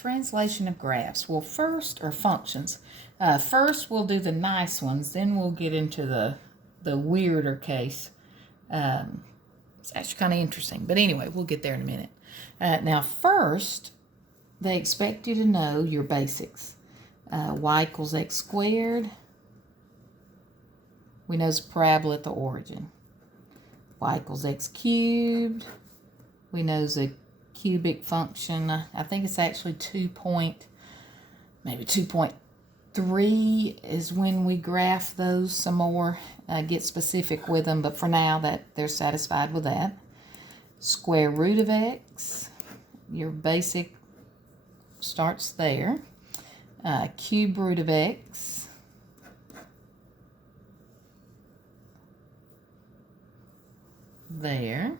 Translation of graphs. Well, first, or functions. First, we'll do the nice ones. Then we'll get into the weirder case. It's actually kind of interesting. But anyway, we'll get there in a minute. Now, first, they expect you to know your basics. Y equals x squared. We know it's a parabola at the origin. Y equals x cubed. We know it's a cubic function. I think it's actually 2.3 is when we graph those some more, get specific with them, but for now that they're satisfied with that. Square root of x, your basic starts there. Cube root of x. There.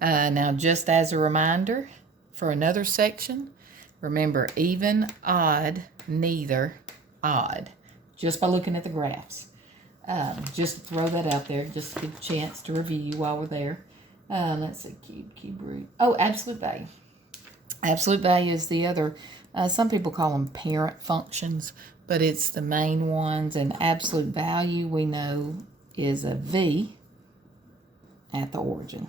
Now, just as a reminder, for another section, remember even, odd, neither, odd, just by looking at the graphs. Just to throw that out there, just to give a chance to review while we're there. Let's see, cube root. Oh, absolute value. Absolute value is the other, some people call them parent functions, but it's the main ones, and absolute value we know is a v at the origin.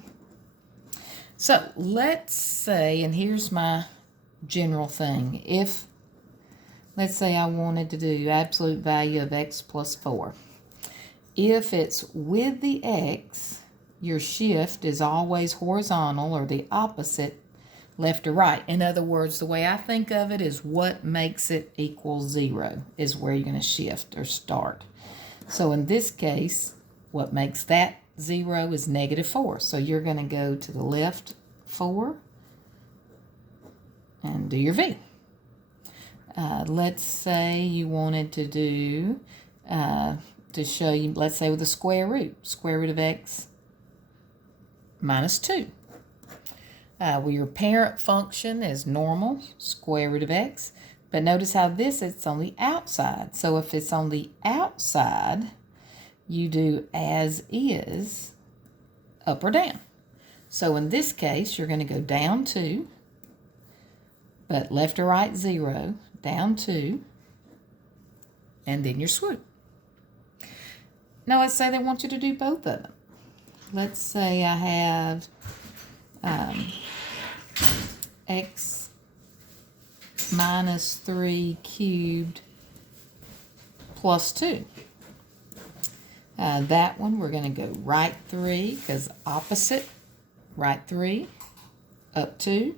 So let's say, and here's my general thing, if, let's say I wanted to do absolute value of x plus 4. If it's with the x, your shift is always horizontal or the opposite, left to right. In other words, the way I think of it is what makes it equal 0 is where you're going to shift or start. So in this case, what makes that 0 is -4. So you're going to go to the left 4 and do your v. Let's say you wanted to do, to show you, let's say with a square root of x minus 2. Well, your parent function is normal, square root of x. But notice how this, it's on the outside. So if it's on the outside, you do as is, up or down. So in this case, you're going to go down 2, but left or right 0, down 2, and then your swoop. Now let's say they want you to do both of them. Let's say I have x minus 3 cubed plus 2. That one we're going to go right 3 because opposite, right 3, up 2,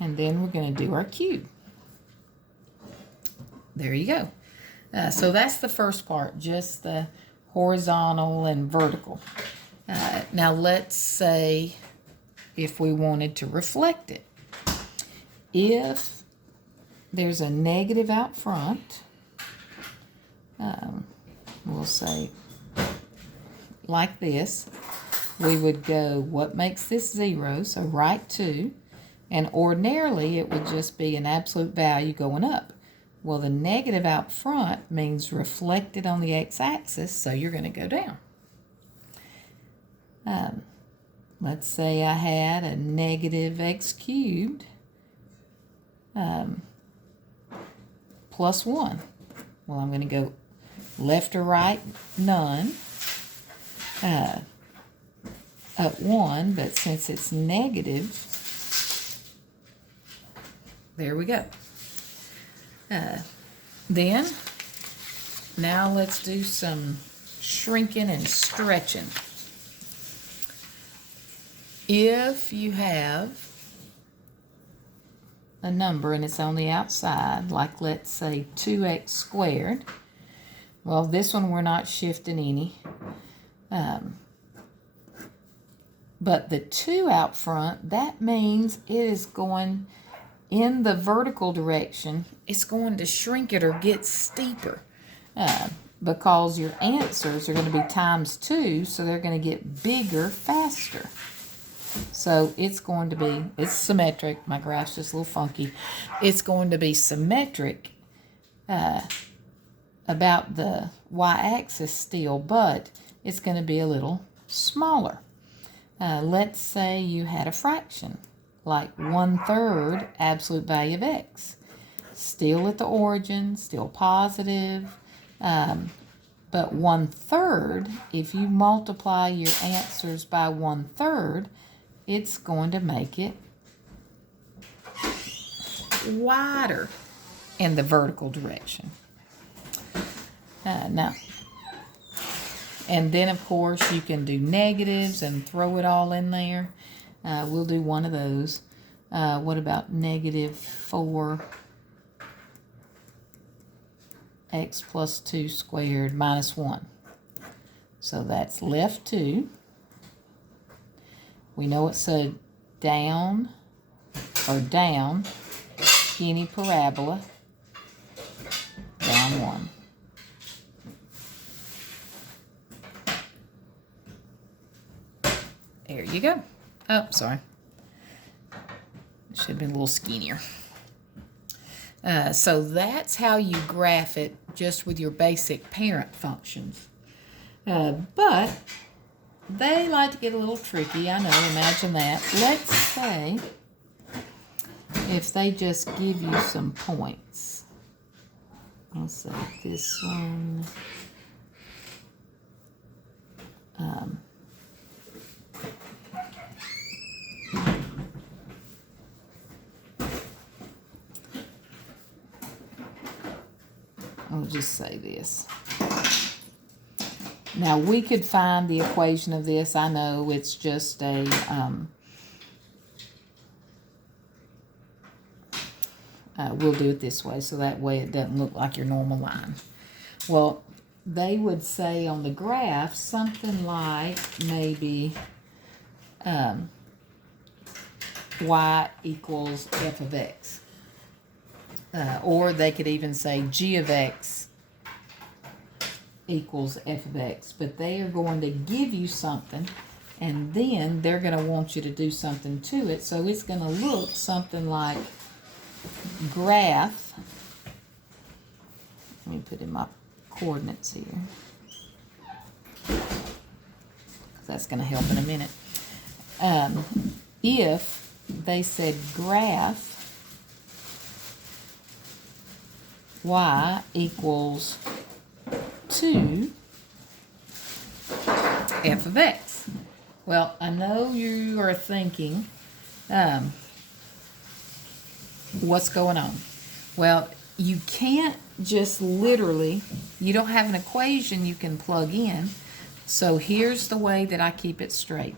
and then we're going to do our cube. There you go. So that's the first part, just the horizontal and vertical. Now let's say if we wanted to reflect it. If there's a negative out front, we'll say like this, we would go, what makes this 0? So right 2, and ordinarily it would just be an absolute value going up. Well, the negative out front means reflected on the x-axis, so you're going to go down. Let's say I had a negative x cubed plus 1. Well, I'm going to go left or right, none, up 1, but since it's negative, there we go. Then, now let's do some shrinking and stretching. If you have a number and it's on the outside, like let's say 2x squared, well, this one we're not shifting any. But the 2 out front, that means it is going in the vertical direction. It's going to shrink it or get steeper because your answers are going to be times 2, so they're going to get bigger faster. So it's going to be, it's symmetric. My graph's just a little funky. It's going to be symmetric about the y-axis still, but it's going to be a little smaller. Let's say you had a fraction like 1/3 absolute value of x. Still at the origin, still positive. But 1/3, if you multiply your answers by 1/3, it's going to make it wider in the vertical direction. Now, and then of course you can do negatives and throw it all in there. We'll do one of those. What about -4 x plus 2 squared minus 1? So that's left 2. We know it's a down skinny parabola, down 1. There you go. Oh, sorry. It should have been a little skinnier. So that's how you graph it just with your basic parent functions. But they like to get a little tricky, I know, imagine that. Let's say if they just give you some points. Let's say this one. I'll just say this. Now we could find the equation of this. I know it's just a we'll do it this way so that way it doesn't look like your normal line. Well, they would say on the graph something like maybe y equals f of x. Or they could even say g of x equals f of x. But they are going to give you something, and then they're going to want you to do something to it. So it's going to look something like graph. Let me put in my coordinates here. That's going to help in a minute. If they said graph y equals 2 f of x. Well, I know you are thinking, what's going on? Well, you can't just literally, you don't have an equation you can plug in. So here's the way that I keep it straight.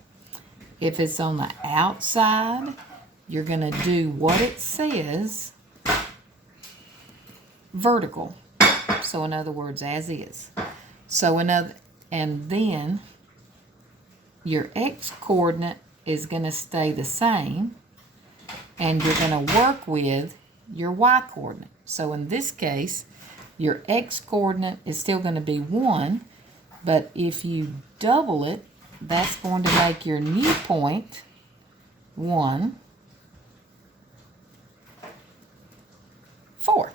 If it's on the outside, you're going to do what it says vertical. So in other words, as is. So and then your x coordinate is going to stay the same, and you're going to work with your y coordinate. So in this case, your x coordinate is still going to be 1, but if you double it, that's going to make your new point 1, 4.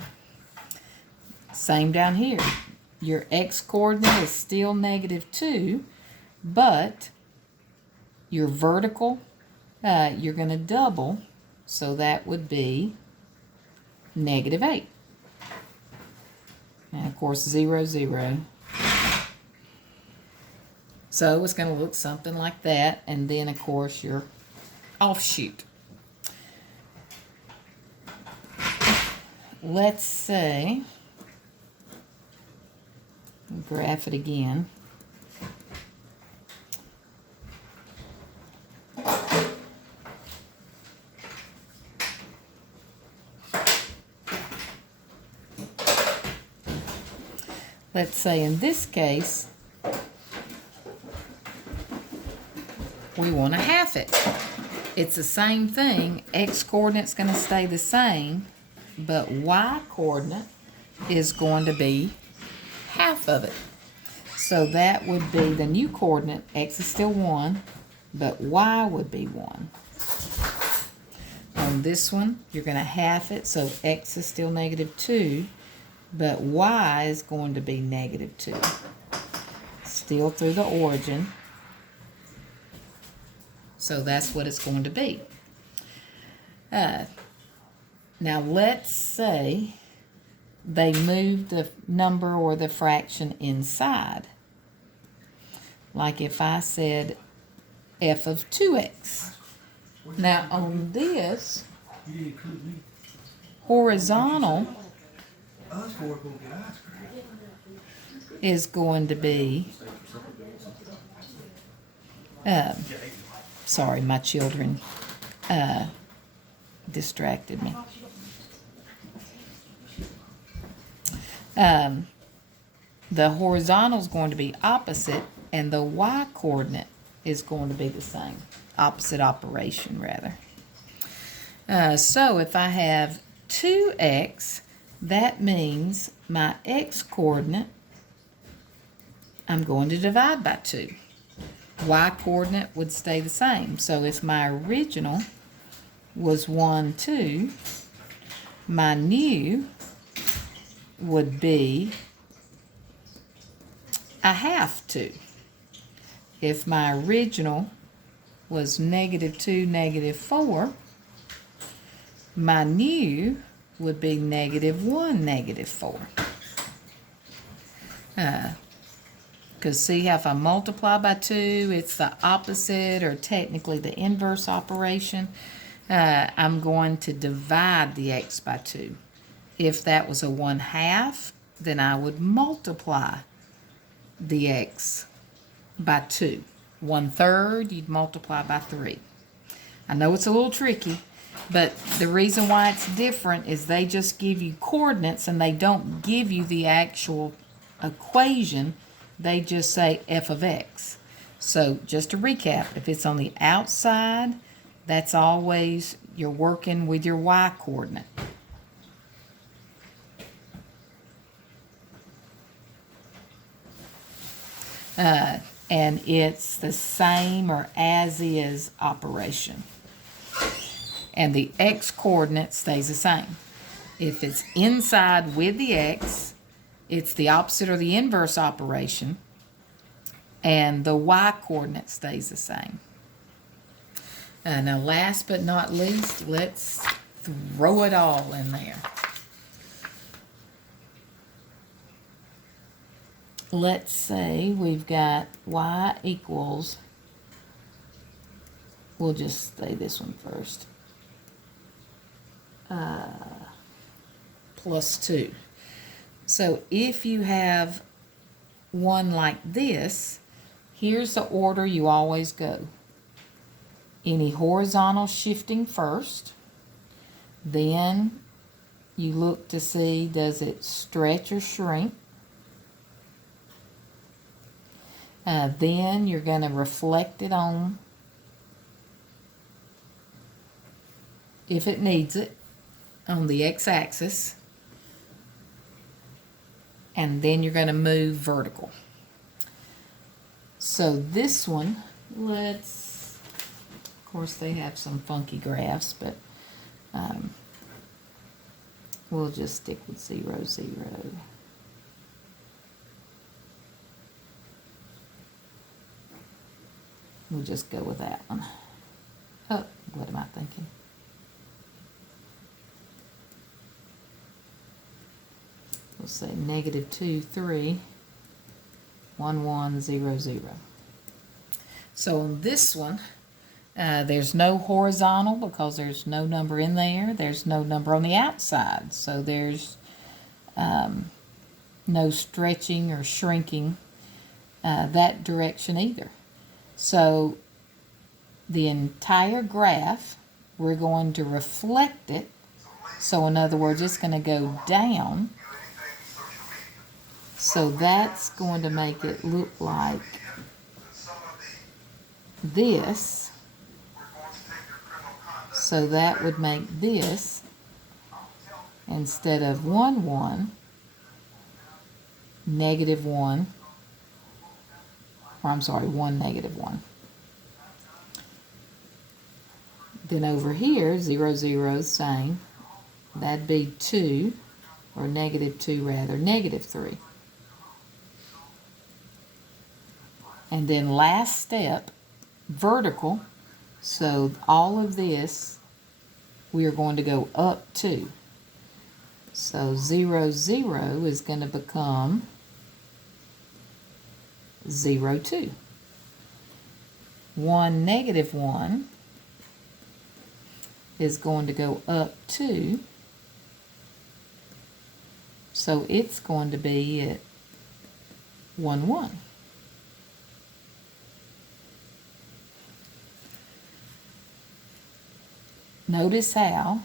Same down here. Your x coordinate is still -2, but your vertical, you're going to double, so that would be -8. And of course, 0, 0. So it's going to look something like that, and then of course your offshoot. Let's say, graph it again. Let's say in this case, we want to half it. It's the same thing. X coordinate's going to stay the same, but y coordinate is going to be half of it. So that would be the new coordinate. X is still 1, but y would be 1. On this one, you're going to half it, so x is still -2, but y is going to be -2. Still through the origin. So that's what it's going to be. Now let's say they move the number or the fraction inside. Like if I said f of 2x. Now on this horizontal is going to be, sorry, my children distracted me. The horizontal is going to be opposite, and the y-coordinate is going to be the same. Opposite operation, rather. So if I have 2x, that means my x-coordinate, I'm going to divide by 2. Y-coordinate would stay the same. So if my original was 1, 2, my new would be a half 2. If my original was -2, -4, my new would be -1, -4. Because see how if I multiply by 2, it's the opposite or technically the inverse operation. I'm going to divide the x by 2. If that was a 1/2, then I would multiply the x by 2. 1/3, you'd multiply by 3. I know it's a little tricky, but the reason why it's different is they just give you coordinates and they don't give you the actual equation. They just say f of x. So just to recap, if it's on the outside, that's always, you're working with your y-coordinate. And it's the same or as is operation. And the x-coordinate stays the same. If it's inside with the x, it's the opposite or the inverse operation, and the y-coordinate stays the same. Now last but not least, let's throw it all in there. Let's say we've got y equals, we'll just say this one first, plus 2. So if you have one like this, here's the order you always go. Any horizontal shifting first, then you look to see does it stretch or shrink. Then you're going to reflect it on, if it needs it, on the x-axis. And then you're going to move vertical. So this one, let's, of course they have some funky graphs, but we'll just stick with 0, 0. We'll just go with that one. Oh, what am I thinking? We'll say -2, 3, 1, 1, 0, 0. So on this one, there's no horizontal because there's no number in there. There's no number on the outside. So there's no stretching or shrinking that direction either. So the entire graph, we're going to reflect it. So in other words, it's going to go down. So that's going to make it look like this. So that would make this, instead of 1, 1, -1, or I'm sorry, 1, -1. Then over here, 0, 0, same. That'd be 2, or -2 rather, -3. And then last step, vertical. So all of this we are going to go up 2. So 0, 0 is going to become 0, 2. 1, negative 1 is going to go up 2. So it's going to be at 1, 1. Notice how,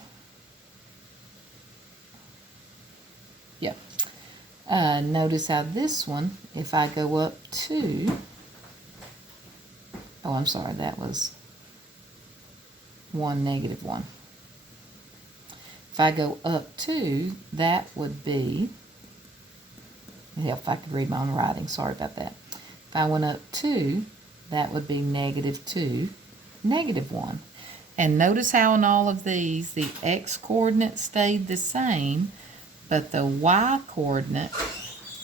notice how this one, if I go up 2, oh, I'm sorry, that was 1, negative 1. If I go up 2, that would be, if I could read my own writing, sorry about that. If I went up 2, that would be negative 2, negative 1. And notice how in all of these, the x-coordinate stayed the same, but the y-coordinate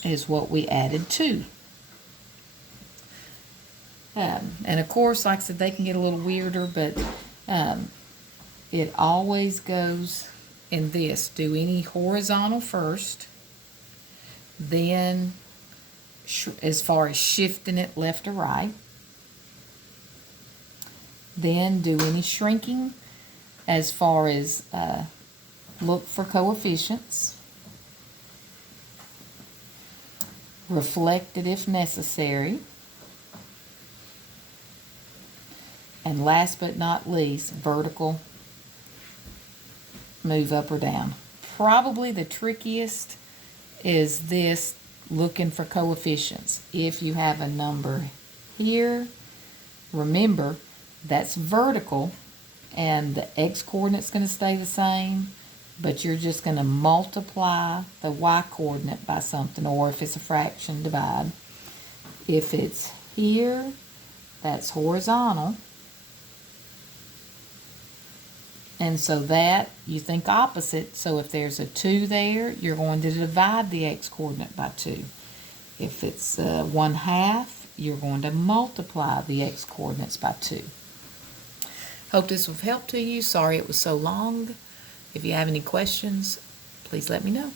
is what we added to. And of course, like I said, they can get a little weirder, but it always goes in this. Do any horizontal first, then as far as shifting it left or right, then do any shrinking as far as look for coefficients, reflect it if necessary, and last but not least, vertical, move up or down. Probably the trickiest is this, looking for coefficients. If you have a number here, remember that's vertical and the x-coordinate's going to stay the same, but you're just going to multiply the y-coordinate by something, or if it's a fraction, divide. If it's here, that's horizontal. And so that, you think opposite, so if there's a 2 there, you're going to divide the x-coordinate by 2. If it's 1/2, you're going to multiply the x-coordinates by 2. Hope this will help to you. Sorry it was so long. If you have any questions, please let me know.